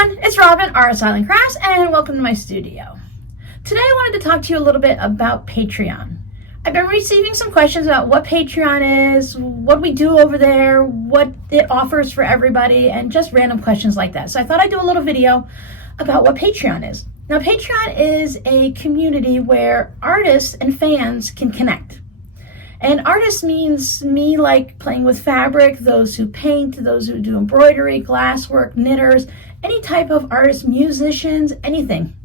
everyone, it's Robin, Art, Style, and Crafts, and welcome to my studio. Today I wanted to talk to you a little bit about Patreon. I've been receiving some questions about what Patreon is, what we do over there, what it offers for everybody, and just random questions like that. So I thought I'd do a little video about what Patreon is. Now, Patreon is a community where artists and fans can connect. And artist means me, like playing with fabric, those who paint, those who do embroidery, glasswork, knitters, any type of artists, musicians, anything.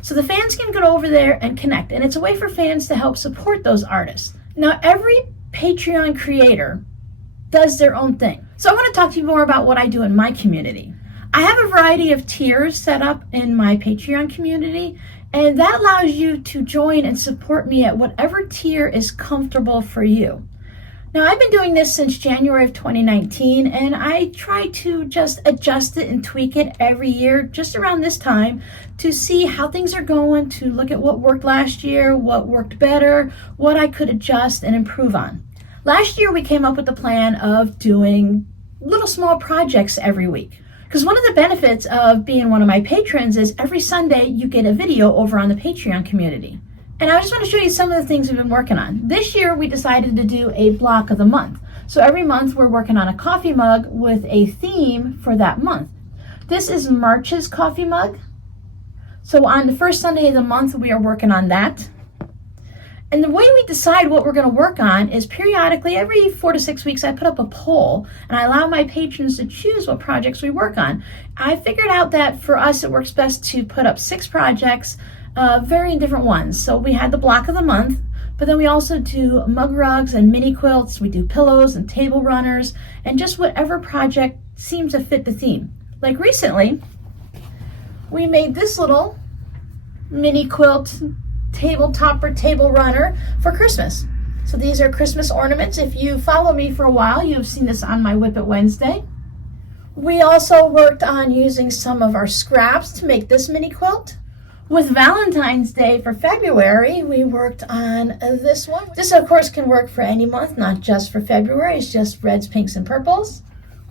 So the fans can go over there and connect, and it's a way for fans to help support those artists. Now, every Patreon creator does their own thing. So I want to talk to you more about what I do in my community. I have a variety of tiers set up in my Patreon community, and that allows you to join and support me at whatever tier is comfortable for you. Now, I've been doing this since January of 2019, and I try to just adjust it and tweak it every year, just around this time, to see how things are going, to look at what worked last year, what worked better, what I could adjust and improve on. Last year, we came up with the plan of doing little small projects every week. Because one of the benefits of being one of my patrons is every Sunday you get a video over on the Patreon community. And I just want to show you some of the things we've been working on. This year we decided to do a block of the month. So every month we're working on a coffee mug with a theme for that month. This is March's coffee mug. So on the first Sunday of the month we are working on that. And the way we decide what we're going to work on is periodically, every 4 to 6 weeks, I put up a poll and I allow my patrons to choose what projects we work on. I figured out that for us, it works best to put up 6 projects, varying different ones. So we had the block of the month, but then we also do mug rugs and mini quilts. We do pillows and table runners and just whatever project seems to fit the theme. Like recently, we made this little mini quilt table topper, table runner for Christmas. So these are Christmas ornaments. If you follow me for a while, you have seen this on my Whip It Wednesday. We also worked on using some of our scraps to make this mini quilt. With Valentine's Day for February, we worked on this one. This, of course, can work for any month, not just for February. It's just reds, pinks, and purples.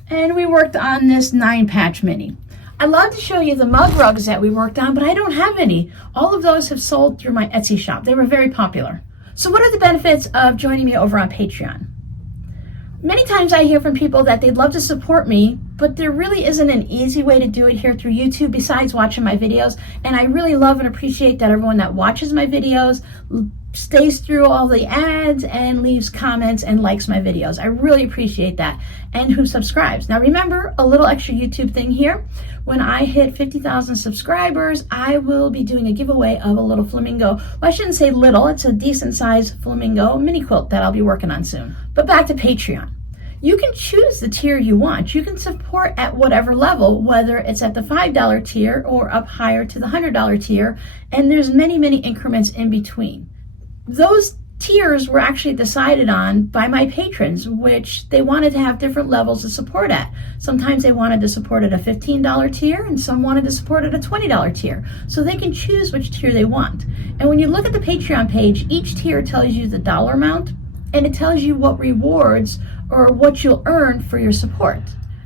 And we worked on this 9-patch mini. I'd love to show you the mug rugs that we worked on, but I don't have any. All of those have sold through my Etsy shop. They were very popular. So what are the benefits of joining me over on Patreon? Many times I hear from people that they'd love to support me, but there really isn't an easy way to do it here through YouTube besides watching my videos. And I really love and appreciate that everyone that watches my videos stays through all the ads and leaves comments and likes my videos. I really appreciate that. And who subscribes. Now remember, a little extra YouTube thing here. When I hit 50,000 subscribers, I will be doing a giveaway of a little flamingo. Well, I shouldn't say little, it's a decent sized flamingo mini quilt that I'll be working on soon. But back to Patreon. You can choose the tier you want. You can support at whatever level, whether it's at the $5 tier or up higher to the $100 tier. And there's many, many increments in between. Those tiers were actually decided on by my patrons, which they wanted to have different levels of support at. Sometimes they wanted to support at a $15 tier, and some wanted to support at a $20 tier. So they can choose which tier they want. And when you look at the Patreon page, each tier tells you the dollar amount, and it tells you what rewards or what you'll earn for your support.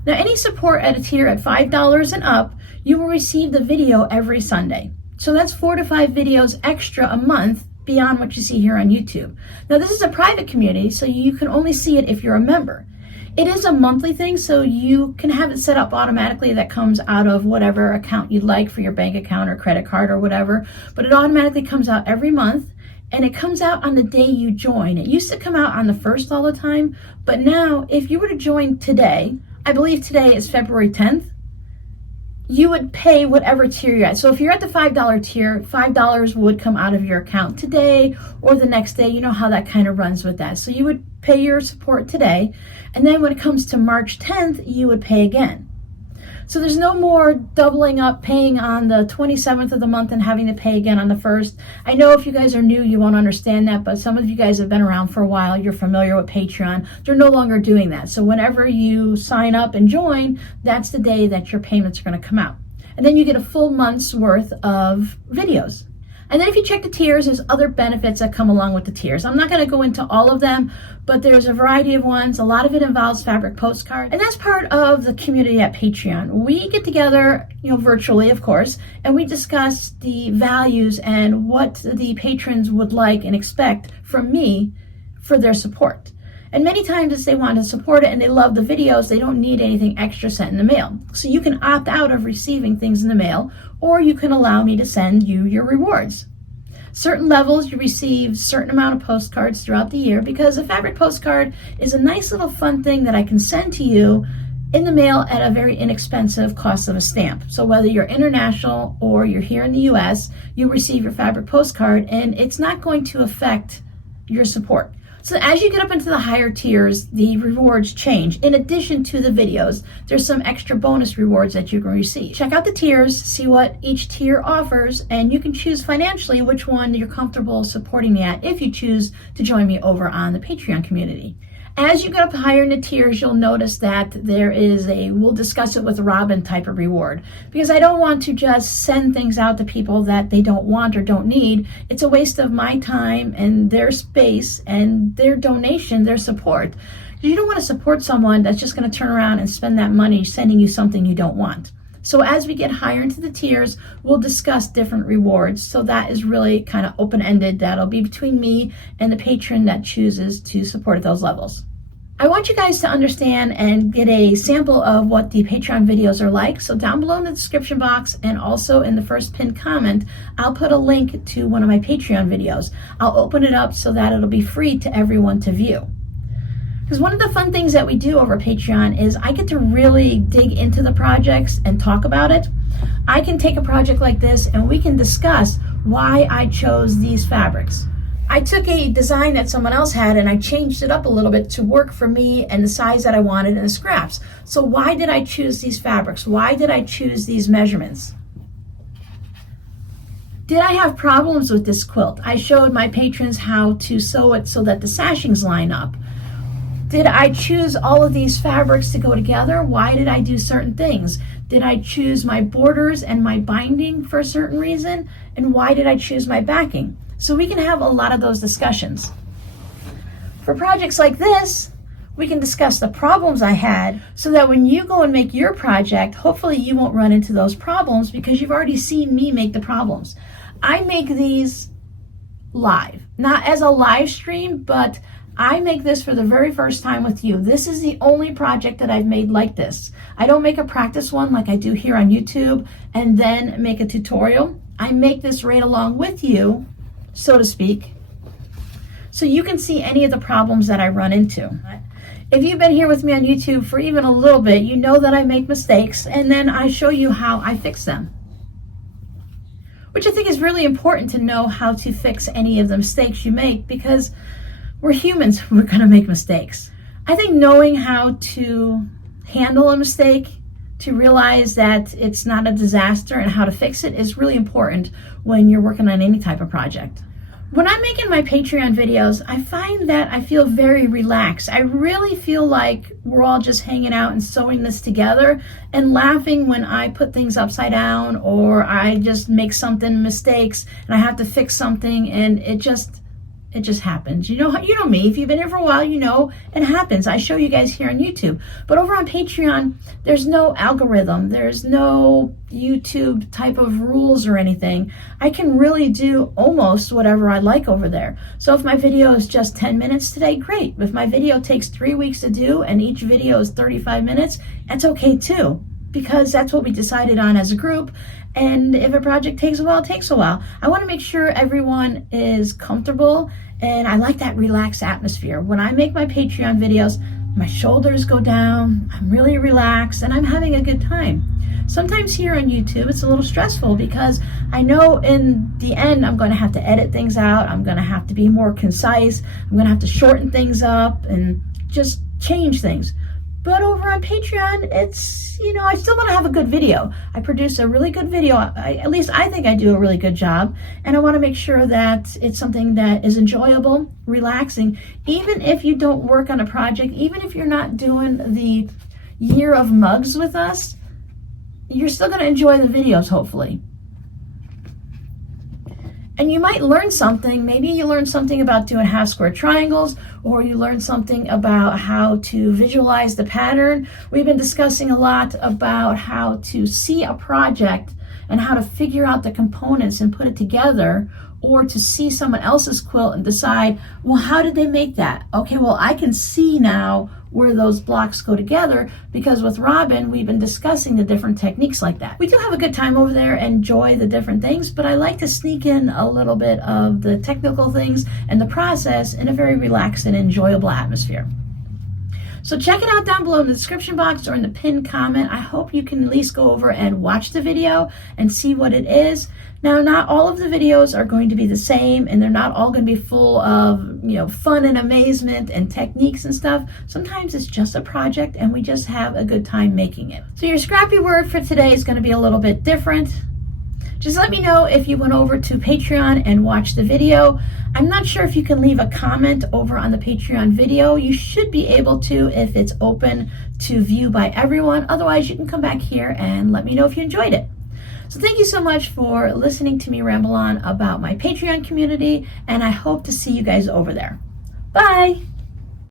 Now, any support at a tier at $5 and up, you will receive the video every Sunday. So that's 4 to 5 videos extra a month beyond what you see here on YouTube. Now, this is a private community, so you can only see it if you're a member. It is a monthly thing, so you can have it set up automatically that comes out of whatever account you'd like for your bank account or credit card or whatever, but it automatically comes out every month, and it comes out on the day you join. It used to come out on the 1st all the time, but now if you were to join today, I believe today is February 10th, you would pay whatever tier you're at. So if you're at the $5 tier, $5 would come out of your account today or the next day. You know how that kind of runs with that. So you would pay your support today, and then when it comes to March 10th, you would pay again. So there's no more doubling up, paying on the 27th of the month and having to pay again on the 1st. I know if you guys are new, you won't understand that, but some of you guys have been around for a while. You're familiar with Patreon. They're no longer doing that. So whenever you sign up and join, that's the day that your payments are going to come out. And then you get a full month's worth of videos. And then if you check the tiers, there's other benefits that come along with the tiers. I'm not going to go into all of them, but there's a variety of ones. A lot of it involves fabric postcards, and that's part of the community at Patreon. We get together, virtually, of course, and we discuss the values and what the patrons would like and expect from me for their support. And many times if they want to support it and they love the videos, they don't need anything extra sent in the mail. So you can opt out of receiving things in the mail, or you can allow me to send you your rewards. Certain levels, you receive certain amount of postcards throughout the year, because a fabric postcard is a nice little fun thing that I can send to you in the mail at a very inexpensive cost of a stamp. So whether you're international or you're here in the US, you receive your fabric postcard, and it's not going to affect your support. So as you get up into the higher tiers, the rewards change. In addition to the videos, there's some extra bonus rewards that you can receive. Check out the tiers, see what each tier offers, and you can choose financially which one you're comfortable supporting me at if you choose to join me over on the Patreon community. As you get up higher in the tiers, you'll notice that there is we'll discuss it with Robin type of reward, because I don't want to just send things out to people that they don't want or don't need. It's a waste of my time and their space and their donation, their support. You don't want to support someone that's just going to turn around and spend that money sending you something you don't want. So as we get higher into the tiers, we'll discuss different rewards. So that is really kind of open-ended. That'll be between me and the patron that chooses to support at those levels. I want you guys to understand and get a sample of what the Patreon videos are like. So down below in the description box and also in the first pinned comment, I'll put a link to one of my Patreon videos. I'll open it up so that it'll be free to everyone to view. Because one of the fun things that we do over Patreon is I get to really dig into the projects and talk about it. I can take a project like this and we can discuss why I chose these fabrics. I took a design that someone else had and I changed it up a little bit to work for me and the size that I wanted and the scraps. So why did I choose these fabrics? Why did I choose these measurements? Did I have problems with this quilt? I showed my patrons how to sew it so that the sashings line up. Did I choose all of these fabrics to go together? Why did I do certain things? Did I choose my borders and my binding for a certain reason? And why did I choose my backing? So we can have a lot of those discussions. For projects like this, we can discuss the problems I had so that when you go and make your project, hopefully you won't run into those problems because you've already seen me make the problems. I make these live, not as a live stream, but I make this for the very first time with you. This is the only project that I've made like this. I don't make a practice one like I do here on YouTube and then make a tutorial. I make this right along with you, so to speak, so you can see any of the problems that I run into. If you've been here with me on YouTube for even a little bit, you know that I make mistakes and then I show you how I fix them. Which I think is really important to know how to fix any of the mistakes you make, because we're humans, we're gonna make mistakes. I think knowing how to handle a mistake, to realize that it's not a disaster and how to fix it is really important when you're working on any type of project. When I'm making my Patreon videos, I find that I feel very relaxed. I really feel like we're all just hanging out and sewing this together and laughing when I put things upside down or I just make mistakes and I have to fix something and it just happens. You know me. If you've been here for a while, you know it happens. I show you guys here on YouTube. But over on Patreon, there's no algorithm. There's no YouTube type of rules or anything. I can really do almost whatever I like over there. So if my video is just 10 minutes today, great. If my video takes 3 weeks to do and each video is 35 minutes, that's okay too, because that's what we decided on as a group. And if a project takes a while, it takes a while. I want to make sure everyone is comfortable, and I like that relaxed atmosphere. When I make my Patreon videos, my shoulders go down, I'm really relaxed, and I'm having a good time. Sometimes here on YouTube, it's a little stressful because I know in the end, I'm going to have to edit things out. I'm going to have to be more concise. I'm going to have to shorten things up and just change things. But over on Patreon, it's, I still want to have a good video. I produce a really good video. At least I think I do a really good job. And I want to make sure that it's something that is enjoyable, relaxing. Even if you don't work on a project, even if you're not doing the year of mugs with us, you're still going to enjoy the videos, hopefully. And you might learn something. Maybe you learn something about doing half square triangles, or you learn something about how to visualize the pattern. We've been discussing a lot about how to see a project and how to figure out the components and put it together, or to see someone else's quilt and decide, well, how did they make that? Okay, well, I can see now where those blocks go together, because with Robin, we've been discussing the different techniques like that. We do have a good time over there, enjoy the different things, but I like to sneak in a little bit of the technical things and the process in a very relaxed and enjoyable atmosphere. So check it out down below in the description box or in the pinned comment. I hope you can at least go over and watch the video and see what it is. Now, not all of the videos are going to be the same, and they're not all going to be full of, fun and amazement and techniques and stuff. Sometimes it's just a project and we just have a good time making it. So your scrappy word for today is going to be a little bit different. Just let me know if you went over to Patreon and watched the video. I'm not sure if you can leave a comment over on the Patreon video. You should be able to if it's open to view by everyone. Otherwise, you can come back here and let me know if you enjoyed it. So thank you so much for listening to me ramble on about my Patreon community, and I hope to see you guys over there. Bye!